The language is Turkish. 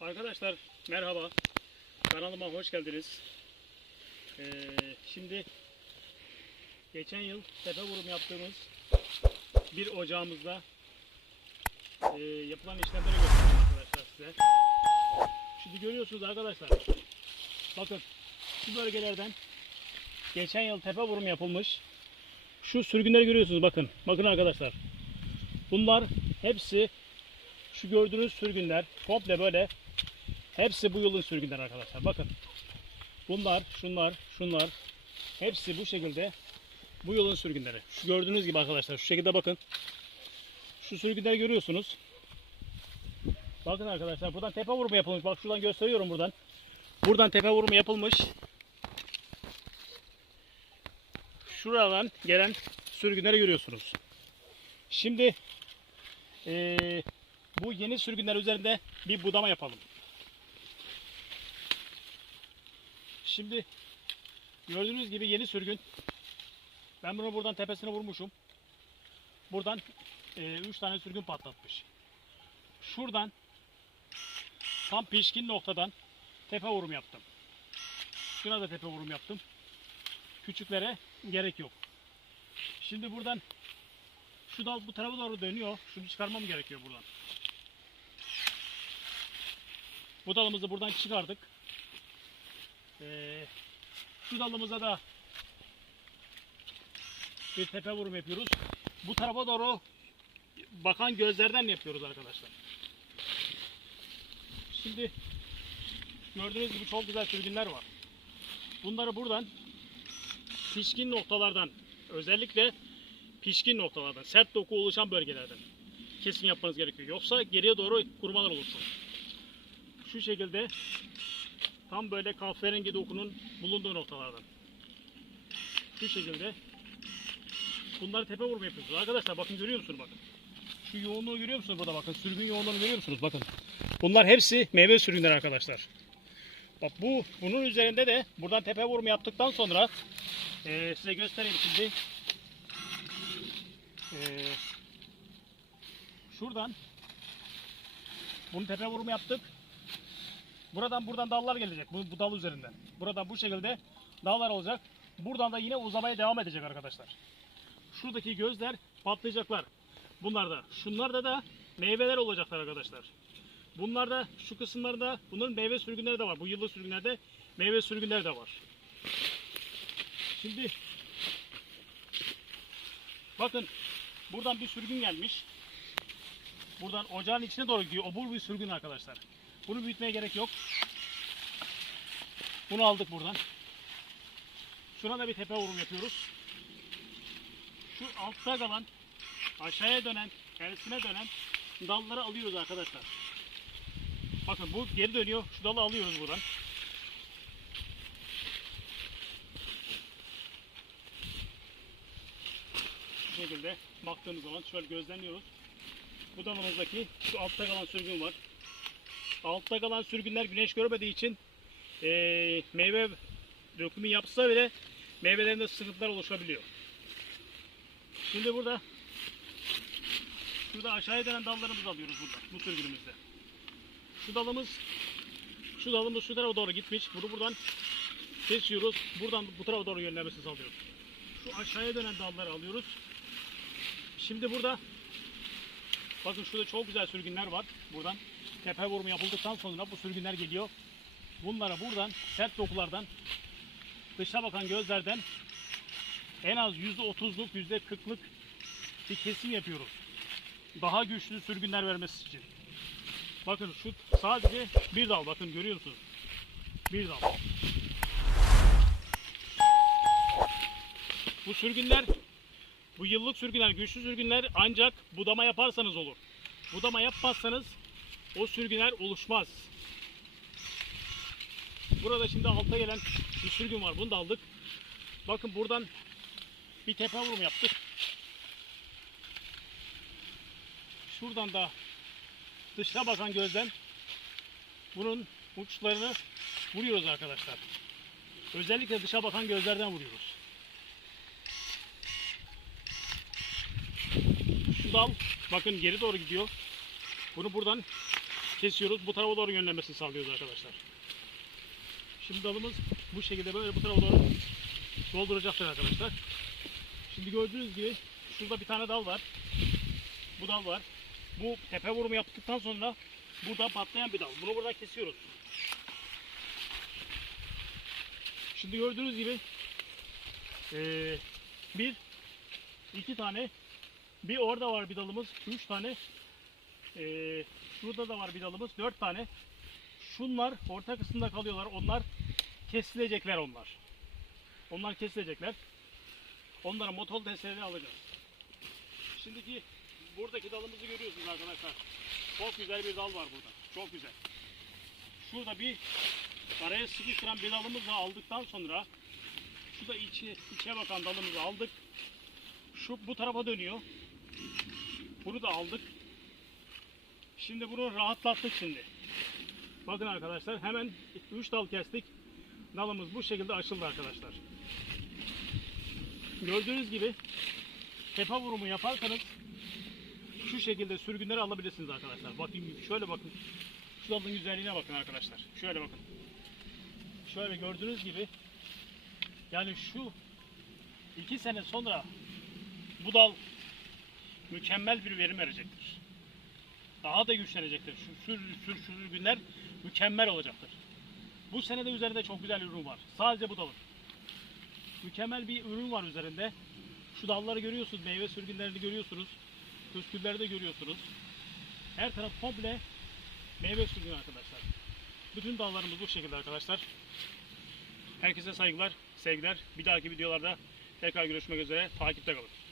Arkadaşlar merhaba. Kanalıma hoş geldiniz. Ee, şimdi geçen yıl tepe vurum yaptığımız bir ocağımızda e, yapılan işlemleri göstereyim arkadaşlar size. Şimdi görüyorsunuz arkadaşlar. Bakın şu bölgelerden geçen yıl tepe vurum yapılmış. Şu sürgünleri görüyorsunuz bakın. Bakın arkadaşlar. Bunlar hepsi şu gördüğünüz sürgünler komple böyle hepsi bu yılın sürgünler arkadaşlar. Bakın. Bunlar, şunlar, şunlar hepsi bu şekilde bu yılın sürgünleri. Şu gördüğünüz gibi arkadaşlar şu şekilde bakın. Şu sürgünleri görüyorsunuz. Bakın arkadaşlar buradan tepe vurumu yapılmış. Bak şuradan gösteriyorum buradan. Buradan tepe vurumu yapılmış. Şuradan gelen sürgünleri görüyorsunuz. Şimdi eee, bu yeni sürgünler üzerinde bir budama yapalım. Şimdi gördüğünüz gibi yeni sürgün. Ben bunu buradan tepesine vurmuşum. Buradan 3 tane sürgün patlatmış. Şuradan tam pişkin noktadan tepe vurum yaptım. Şuna da tepe vurum yaptım. Küçüklere gerek yok. Şimdi buradan şu dal bu tarafa doğru dönüyor. Şunu çıkarmam gerekiyor buradan. Bu dalımızı buradan çıkardık. Ee, şu dalımıza da bir tepe vurum yapıyoruz. Bu tarafa doğru bakan gözlerden yapıyoruz arkadaşlar. Şimdi gördüğünüz gibi çok güzel sürgünler var. Bunları buradan pişkin noktalardan özellikle pişkin noktalardan, sert doku oluşan bölgelerden kesim yapmanız gerekiyor. Yoksa geriye doğru kurmalar olursun. Şu şekilde tam böyle kahverengi dokunun bulunduğu noktalardan. Şu şekilde bunları tepe vurma yapıyoruz. Arkadaşlar bakın görüyor musunuz bakın. Şu yoğunluğu görüyor musunuz burada bakın. Sürgün yoğunluğunu görüyor musunuz bakın. Bunlar hepsi meyve sürgünleri arkadaşlar. Bak bu bunun üzerinde de buradan tepe vurma yaptıktan sonra eee, size göstereyim şimdi. Eee, şuradan bunu tepe vurumu yaptık. Buradan buradan dallar gelecek. Bu, bu dal üzerinden. Buradan bu şekilde dallar olacak. Buradan da yine uzamaya devam edecek arkadaşlar. Şuradaki gözler patlayacaklar. Bunlar da. Şunlarda da meyveler olacaklar arkadaşlar. Bunlar da şu kısımlarda bunların meyve sürgünleri de var. Bu yıllık sürgünlerde meyve sürgünleri de var. Şimdi bakın buradan bir sürgün gelmiş. Buradan ocağın içine doğru gidiyor. Obur bir sürgün arkadaşlar. Bunu büyütmeye gerek yok. Bunu aldık buradan. Şuna da bir tepe vurum yapıyoruz. Şu altta kalan aşağıya dönen, tersine dönen dalları alıyoruz arkadaşlar. Bakın bu geri dönüyor. Şu dalı alıyoruz buradan. Bu şekilde baktığımız zaman şöyle gözlemliyoruz. Bu dalımızdaki şu altta kalan sürgün var. Altta kalan sürgünler güneş görmediği için eee, meyve dökümü yapsa bile meyvelerinde sıkıntılar oluşabiliyor. Şimdi burada şurada aşağıya dönen dallarımızı alıyoruz burada bu sürgünümüzde. Şu dalımız şu dalımız şu tarafa doğru gitmiş. Bunu buradan kesiyoruz. Buradan bu tarafa doğru yönlenmesini sağlıyoruz. Şu aşağıya dönen dalları alıyoruz. Şimdi burada bakın şurada çok güzel sürgünler var. Buradan tepe vurumu yapıldıktan sonra bu sürgünler geliyor. Bunlara buradan sert dokulardan dışa bakan gözlerden en az %30'luk %40'lık bir kesim yapıyoruz. Daha güçlü sürgünler vermesi için. Bakın şu sadece bir dal bakın görüyor musunuz? Bir dal. Bu sürgünler bu yıllık sürgünler, güçlü sürgünler ancak budama yaparsanız olur. Budama yapmazsanız o sürgünler oluşmaz. Burada şimdi alta gelen bir sürgün var. Bunu da aldık. Bakın buradan bir tepe vurumu yaptık. Şuradan da dışına bakan gözden bunun uçlarını vuruyoruz arkadaşlar. Özellikle dışa bakan gözlerden vuruyoruz. Şu dal bakın geri doğru gidiyor. Bunu buradan kesiyoruz. Bu tarafa doğru yönlenmesini sağlıyoruz arkadaşlar. Şimdi dalımız bu şekilde böyle bu tarafa doğru dolduracaktır arkadaşlar. Şimdi gördüğünüz gibi şurada bir tane dal var. Bu dal var. Bu tepe vurumu yaptıktan sonra bu da patlayan bir dal. Bunu burada kesiyoruz. Şimdi gördüğünüz gibi eee, bir, iki tane, bir orada var bir dalımız, üç tane, eee, şurada da var bir dalımız, dört tane. Şunlar orta kısımda kalıyorlar. Onlar kesilecekler onlar. Onlar kesilecekler. Onları motor testereyle alacağız. Şimdiki buradaki dalımızı görüyorsunuz arkadaşlar. Çok güzel bir dal var burada. Çok güzel. Şurada bir araya sıkıştıran bir dalımızı aldıktan sonra şu da içi, içe bakan dalımızı aldık. Şu bu tarafa dönüyor. Bunu da aldık. Şimdi bunu rahatlattık şimdi. Bakın arkadaşlar hemen 3 dal kestik. Dalımız bu şekilde açıldı arkadaşlar. Gördüğünüz gibi tepe vurumu yaparsanız şu şekilde sürgünleri alabilirsiniz arkadaşlar. Bakın şöyle bakın. Şu dalın güzelliğine bakın arkadaşlar. Şöyle bakın. Şöyle gördüğünüz gibi yani şu iki sene sonra bu dal mükemmel bir verim verecektir. Daha da güçlenecektir. Şu sür, sür, sürgünler mükemmel olacaktır. Bu sene de üzerinde çok güzel ürün var. Sadece bu dalın. Mükemmel bir ürün var üzerinde. Şu dalları görüyorsunuz, meyve sürgünlerini görüyorsunuz. Püskülleri de görüyorsunuz. Her taraf komple meyve sürgünü arkadaşlar. Bütün dallarımız bu şekilde arkadaşlar. Herkese saygılar, sevgiler. Bir dahaki videolarda tekrar görüşmek üzere. Takipte kalın.